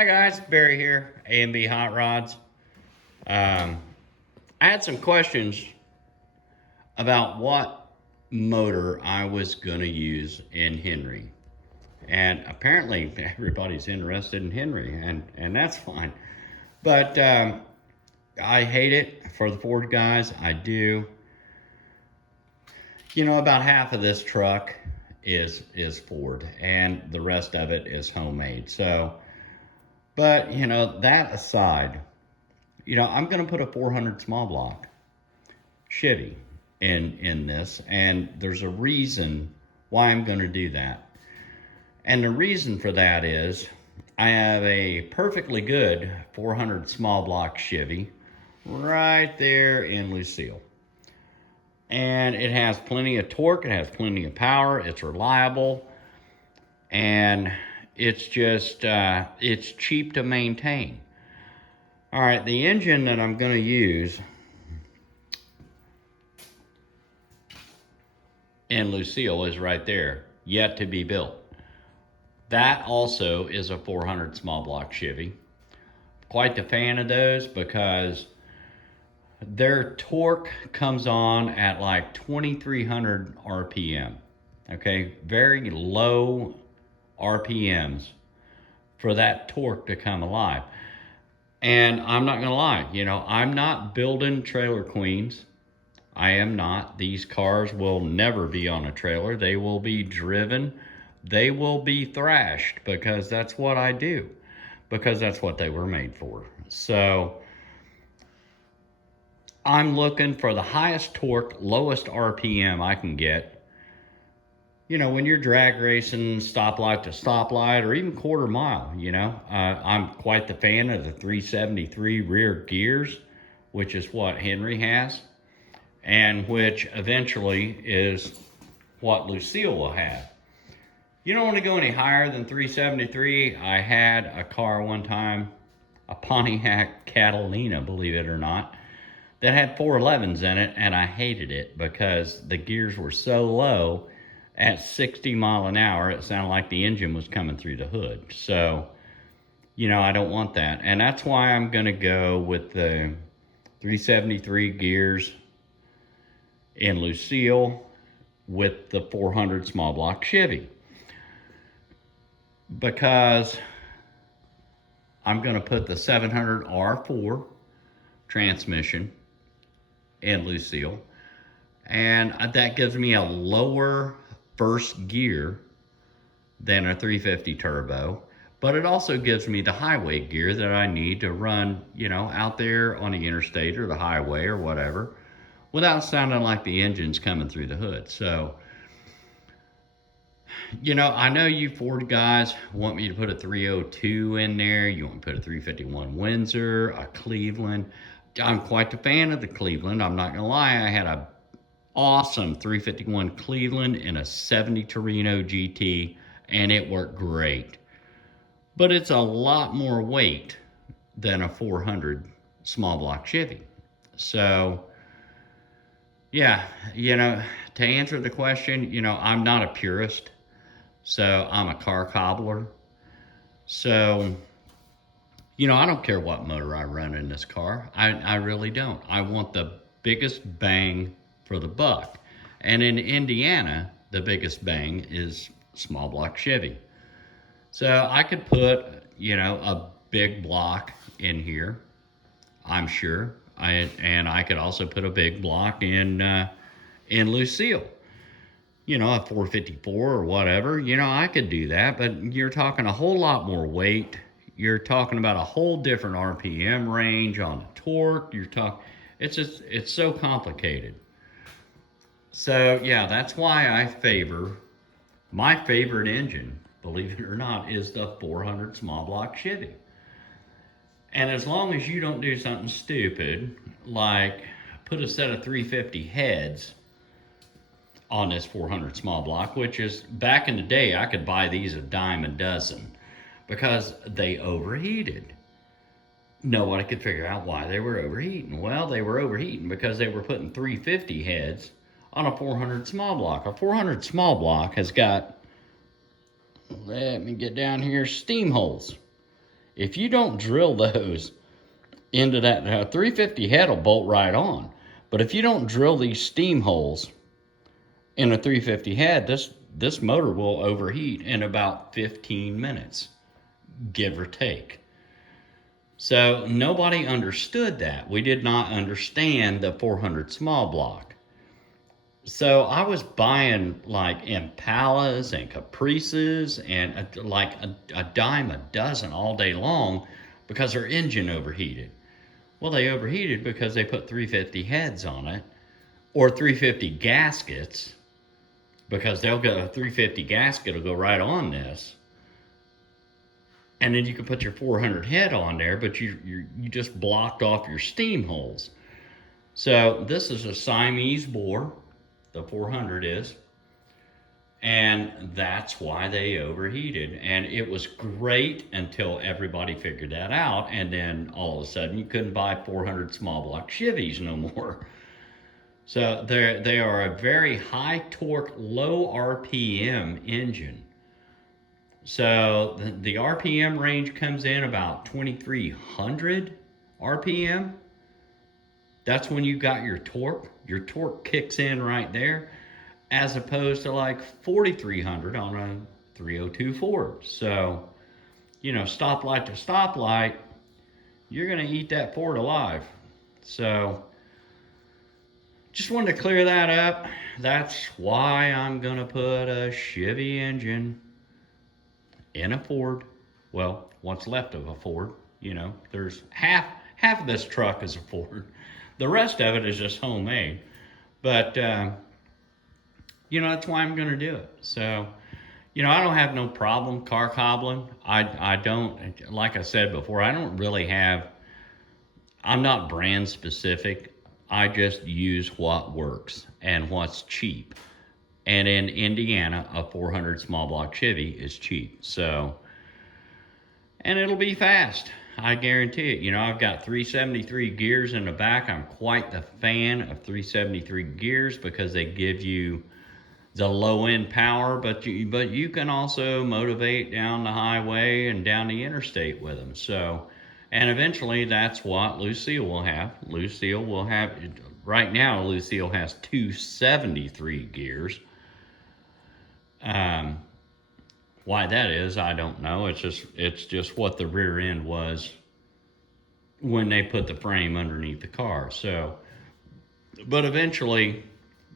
Hi guys, Barry here, A&B Hot Rods. I had some questions about what motor I was going to use in Henry. And apparently everybody's interested in Henry, and that's fine. But I hate it for the Ford guys, I do. You know, about half of this truck is Ford, and the rest of it is homemade. So, but you know, that aside, I'm going to put a 400 small block Chevy in this, and there's a reason why I'm going to do that. And the reason for that is I have a perfectly good 400 small block Chevy right there in Lucille. And it has plenty of torque, it has plenty of power, it's reliable, and it's just, it's cheap to maintain. All right, the engine that I'm going to use in Lucille is right there, yet to be built. That also is a 400 small block Chevy. Quite the fan of those because their torque comes on at like 2300 RPM. Okay, very low RPMs for that torque to come alive. And I'm not gonna lie, I'm not building trailer queens. I am not. These cars will never be on a trailer. They will be driven. They will be thrashed because that's what I do. Because that's what they were made for. So I'm looking for the highest torque, lowest RPM I can get. When you're drag racing stoplight to stoplight or even quarter mile, I'm quite the fan of the 373 rear gears, which is what Henry has, and which eventually is what Lucille will have. You don't want to go any higher than 373. I had a car one time, a Pontiac Catalina, believe it or not, that had 411s in it, and I hated it because the gears were so low. At 60 mile an hour, it sounded like the engine was coming through the hood. So, I don't want that. And that's why I'm going to go with the 373 gears in Lucille with the 400 small block Chevy. Because I'm going to put the 700 R4 transmission in Lucille. And that gives me a lower first gear than a 350 turbo, but it also gives me the highway gear that I need to run, out there on the interstate or the highway or whatever, without sounding like the engine's coming through the hood. So, I know you Ford guys want me to put a 302 in there. You want me to put a 351 Windsor, a Cleveland. I'm quite a fan of the Cleveland. I'm not gonna lie, I had a awesome 351 Cleveland in a 70 Torino GT, and it worked great. But it's a lot more weight than a 400 small block Chevy. So, yeah, to answer the question, I'm not a purist, so I'm a car cobbler. So, I don't care what motor I run in this car. I really don't. I want the biggest bang for the buck. And in Indiana, the biggest bang is small block Chevy. So I could put, a big block in here, I'm sure. And I could also put a big block in Lucille. A 454 or whatever, I could do that, but you're talking a whole lot more weight. You're talking about a whole different RPM range on the torque. It's so complicated. So yeah, that's why my favorite engine, believe it or not, is the 400 small block Chevy. And as long as you don't do something stupid, like put a set of 350 heads on this 400 small block, which is, back in the day, I could buy these a dime a dozen because they overheated. Nobody could figure out why they were overheating. Well, they were overheating because they were putting 350 heads on a 400 small block. A 400 small block has got, let me get down here, steam holes If you don't drill those into that 350 head will bolt right on. But if you don't drill these steam holes in a 350 head, this motor will overheat in about 15 minutes, give or take. So nobody understood that. We did not understand the 400 small block. So I was buying like Impalas and Caprices and like a dime a dozen all day long because their engine overheated. Well, they overheated because they put 350 heads on it or 350 gaskets, because they'll go, a 350 gasket will go right on this. And then you can put your 400 head on there, but you just blocked off your steam holes. So this is a Siamese bore, the 400 is, and that's why they overheated. And it was great until everybody figured that out, and then all of a sudden you couldn't buy 400 small block Chevys no more. So they are a very high torque, low RPM engine. So the RPM range comes in about 2300 RPM. That's when you got your torque. Your torque kicks in right there, as opposed to like 4300 on a 302 Ford. So, stoplight to stoplight, you're going to eat that Ford alive. So, just wanted to clear that up. That's why I'm going to put a Chevy engine in a Ford. Well, what's left of a Ford. There's half of this truck is a Ford. The rest of it is just homemade. But, that's why I'm going to do it. So, I don't have no problem car cobbling. I don't, like I said before, I'm not brand specific. I just use what works and what's cheap. And in Indiana, a 400 small block Chevy is cheap. So, and it'll be fast. I guarantee it. I've got 373 gears in the back. I'm quite the fan of 373 gears because they give you the low end power, but you can also motivate down the highway and down the interstate with them. So, and eventually that's what Lucille will have. Right now, Lucille has 273 gears. Why that is, I don't know. It's just what the rear end was when they put the frame underneath the car. So, but eventually,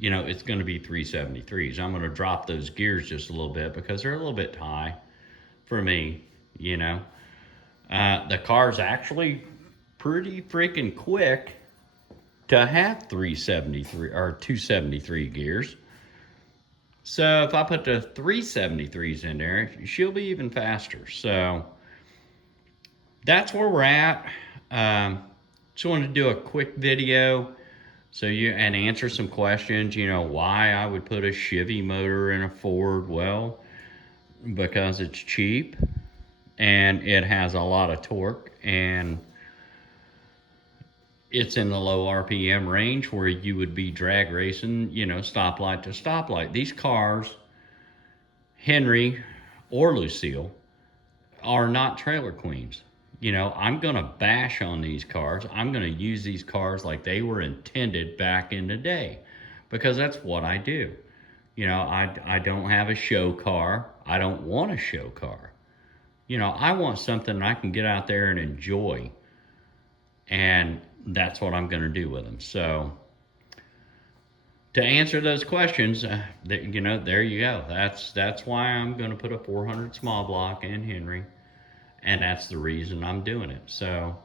it's going to be 373s. I'm going to drop those gears just a little bit because they're a little bit high for me. The car's actually pretty freaking quick to have 373 or 273 gears. So if I put the 373s in there, she'll be even faster. So that's where we're at. Just wanted to do a quick video and answer some questions. Why I would put a Chevy motor in a Ford. Well, because it's cheap and it has a lot of torque and it's in the low RPM range where you would be drag racing, stoplight to stoplight. These cars, Henry or Lucille, are not trailer queens. I'm going to bash on these cars. I'm going to use these cars like they were intended back in the day because that's what I do. I don't have a show car. I don't want a show car. I want something I can get out there and enjoy. And that's what I'm going to do with them. So to answer those questions, there you go. That's why I'm going to put a 400 small block in Henry. And that's the reason I'm doing it. So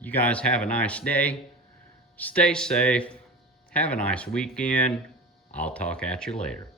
you guys have a nice day. Stay safe. Have a nice weekend. I'll talk at you later.